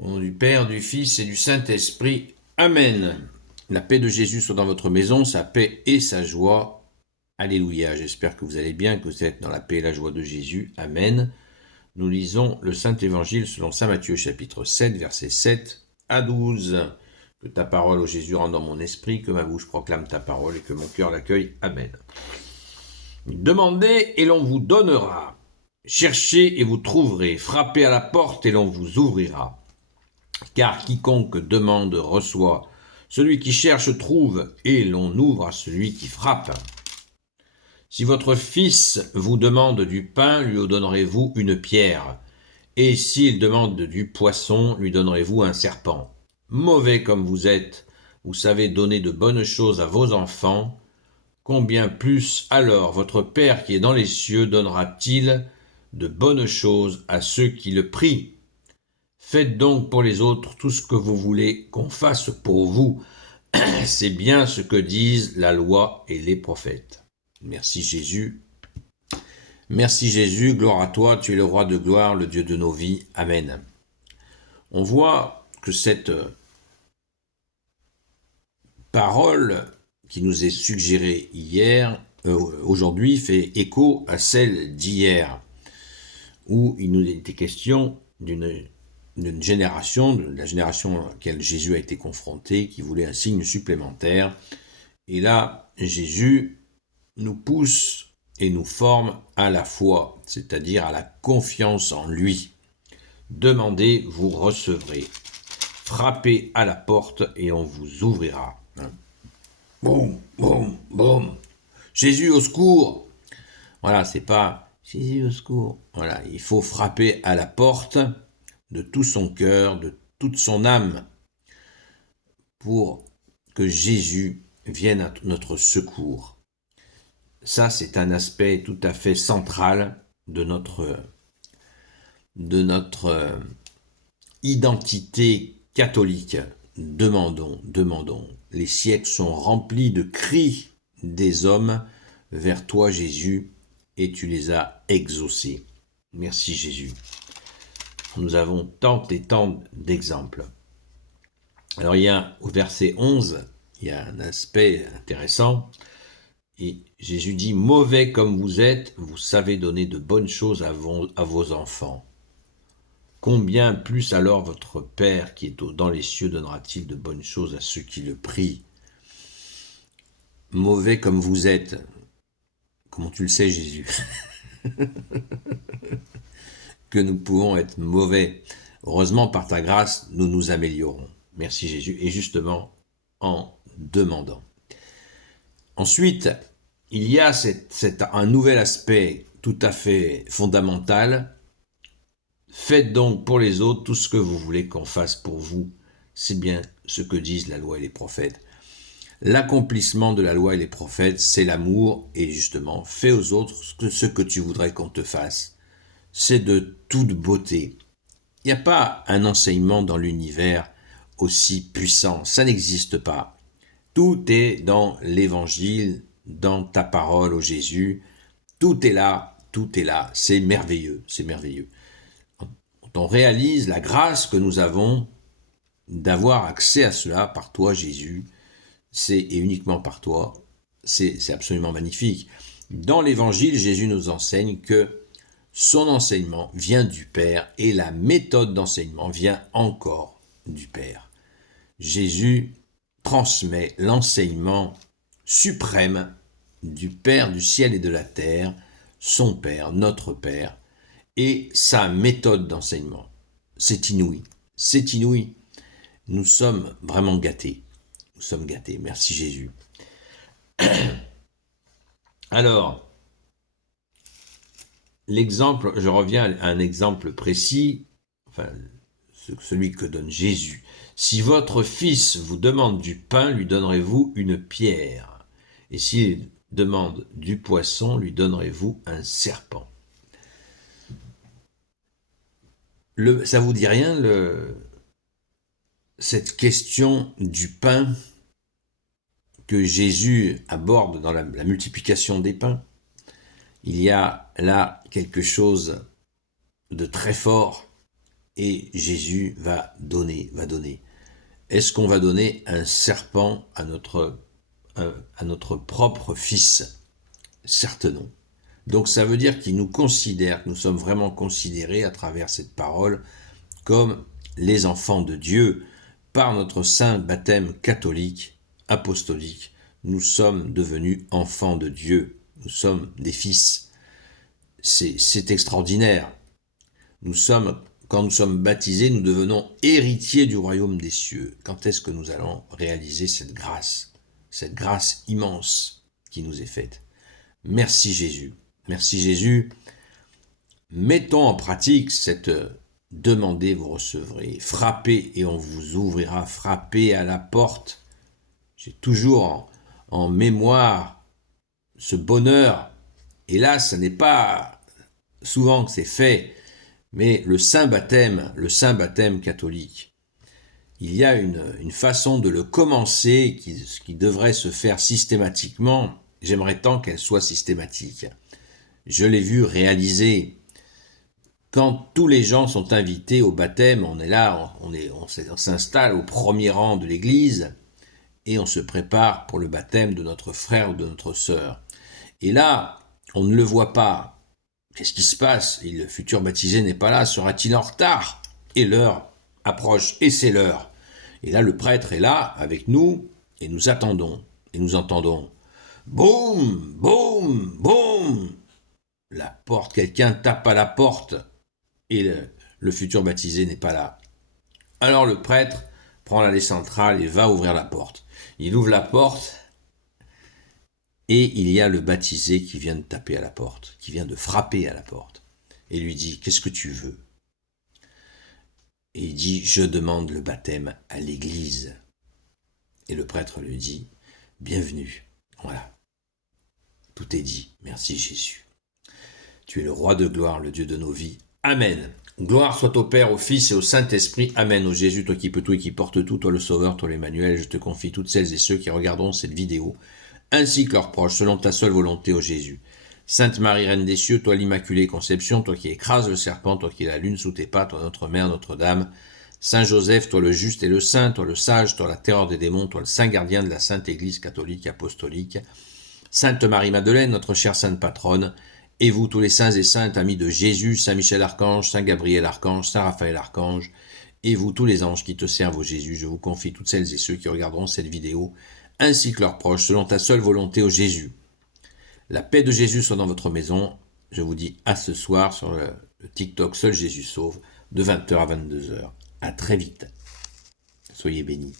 Au nom du Père, du Fils et du Saint-Esprit. Amen. La paix de Jésus soit dans votre maison, sa paix et sa joie. Alléluia. J'espère que vous allez bien, que vous êtes dans la paix et la joie de Jésus. Amen. Nous lisons le Saint-Évangile selon saint Matthieu, chapitre 7, versets 7 à 12. Que ta parole, ô Jésus, rentre dans mon esprit, que ma bouche proclame ta parole et que mon cœur l'accueille. Amen. Demandez et l'on vous donnera. Cherchez et vous trouverez. Frappez à la porte et l'on vous ouvrira. Car quiconque demande reçoit, celui qui cherche trouve, et l'on ouvre à celui qui frappe. Si votre fils vous demande du pain, lui donnerez-vous une pierre, et s'il demande du poisson, lui donnerez-vous un serpent. Mauvais comme vous êtes, vous savez donner de bonnes choses à vos enfants, combien plus alors votre Père qui est dans les cieux donnera-t-il de bonnes choses à ceux qui le prient. Faites donc pour les autres tout ce que vous voulez qu'on fasse pour vous. C'est bien ce que disent la loi et les prophètes. Merci Jésus. Merci Jésus, gloire à toi, tu es le roi de gloire, le Dieu de nos vies. Amen. On voit que cette parole qui nous est suggérée aujourd'hui fait écho à celle d'hier, où il nous était question d'une génération, de la génération à laquelle Jésus a été confronté, qui voulait un signe supplémentaire. Et là, Jésus nous pousse et nous forme à la foi, c'est-à-dire à la confiance en lui. Demandez, vous recevrez. Frappez à la porte et on vous ouvrira. Boum, boum, boum. Jésus au secours. Voilà, c'est pas Jésus au secours. Voilà, il faut frapper à la porte de tout son cœur, de toute son âme, pour que Jésus vienne à notre secours. Ça, c'est un aspect tout à fait central de notre identité catholique. Demandons. Les siècles sont remplis de cris des hommes vers toi, Jésus, et tu les as exaucés. Merci, Jésus. Nous avons tant et tant d'exemples. Alors, il y a au verset 11, il y a un aspect intéressant. Et Jésus dit, mauvais comme vous êtes, vous savez donner de bonnes choses à vos enfants. Combien plus alors votre Père qui est dans les cieux donnera-t-il de bonnes choses à ceux qui le prient? Mauvais comme vous êtes. Comment tu le sais, Jésus? Que nous pouvons être mauvais. Heureusement, par ta grâce, nous nous améliorons. Merci Jésus. Et justement, en demandant. Ensuite, il y a un nouvel aspect tout à fait fondamental. Faites donc pour les autres tout ce que vous voulez qu'on fasse pour vous. C'est bien ce que disent la loi et les prophètes. L'accomplissement de la loi et les prophètes, c'est l'amour, et justement, fais aux autres ce que tu voudrais qu'on te fasse. C'est de toute beauté. Il n'y a pas un enseignement dans l'univers aussi puissant, ça n'existe pas. Tout est dans l'évangile, dans ta parole, ô Jésus. Tout est là, c'est merveilleux, c'est merveilleux. Quand on réalise la grâce que nous avons d'avoir accès à cela par toi, Jésus, et uniquement par toi, c'est absolument magnifique. Dans l'évangile, Jésus nous enseigne que son enseignement vient du Père et la méthode d'enseignement vient encore du Père. Jésus transmet l'enseignement suprême du Père du ciel et de la terre, son Père, notre Père, et sa méthode d'enseignement. C'est inouï, c'est inouï. Nous sommes vraiment gâtés. Nous sommes gâtés. Merci Jésus. Alors, l'exemple, je reviens à un exemple précis, enfin, celui que donne Jésus. Si votre fils vous demande du pain, lui donnerez-vous une pierre. Et s'il demande du poisson, lui donnerez-vous un serpent. Ça vous dit rien, cette question du pain que Jésus aborde dans la multiplication des pains? Il y a là quelque chose de très fort et Jésus va donner. Est-ce qu'on va donner un serpent à notre propre fils? Certes non. Donc ça veut dire qu'il nous considère, que nous sommes vraiment considérés à travers cette parole comme les enfants de Dieu. Par notre saint baptême catholique, apostolique, nous sommes devenus enfants de Dieu. Nous sommes des fils. C'est extraordinaire. Quand nous sommes baptisés, nous devenons héritiers du royaume des cieux. Quand est-ce que nous allons réaliser cette grâce immense qui nous est faite? Merci Jésus. Merci Jésus. Mettons en pratique cette demandez, vous recevrez. Frappez et on vous ouvrira. Frappez à la porte. J'ai toujours en mémoire ce bonheur. Et là, ce n'est pas souvent que c'est fait, mais le saint baptême catholique. Il y a une façon de le commencer qui devrait se faire systématiquement. J'aimerais tant qu'elle soit systématique. Je l'ai vu réaliser. Quand tous les gens sont invités au baptême, on est là, on s'installe au premier rang de l'église et on se prépare pour le baptême de notre frère ou de notre sœur. Et là, on ne le voit pas. Qu'est-ce qui se passe? Et le futur baptisé n'est pas là, sera-t-il en retard? Et l'heure approche, et c'est l'heure. Et là, le prêtre est là avec nous, et nous attendons, et nous entendons. Boum, boum, boum. La porte, quelqu'un tape à la porte, et le futur baptisé n'est pas là. Alors le prêtre prend l'allée centrale et va ouvrir la porte. Il ouvre la porte, et il y a le baptisé qui vient de taper à la porte, qui vient de frapper à la porte, et lui dit « Qu'est-ce que tu veux ?» Et il dit « Je demande le baptême à l'église. » Et le prêtre lui dit « Bienvenue. » Voilà. Tout est dit. Merci Jésus. Tu es le roi de gloire, le Dieu de nos vies. Amen. Gloire soit au Père, au Fils et au Saint-Esprit. Amen. Ô Jésus, toi qui peux tout et qui portes tout, toi le Sauveur, toi l'Emmanuel, je te confie toutes celles et ceux qui regarderont cette vidéo, ainsi que leurs proches, selon ta seule volonté, ô Jésus. Sainte Marie, Reine des cieux, toi l'Immaculée Conception, toi qui écrases le serpent, toi qui la lune sous tes pas, toi notre Mère, Notre-Dame. Saint Joseph, toi le juste et le saint, toi le sage, toi la terreur des démons, toi le saint gardien de la Sainte Église catholique apostolique. Sainte Marie-Madeleine, notre chère sainte patronne, et vous tous les saints et saintes, amis de Jésus, Saint Michel Archange, Saint Gabriel Archange, Saint Raphaël Archange, et vous tous les anges qui te servent, ô Jésus, je vous confie toutes celles et ceux qui regarderont cette vidéo, ainsi que leurs proches, selon ta seule volonté, ô Jésus. La paix de Jésus soit dans votre maison. Je vous dis à ce soir sur le TikTok Seul Jésus Sauve, de 20h à 22h. À très vite. Soyez bénis.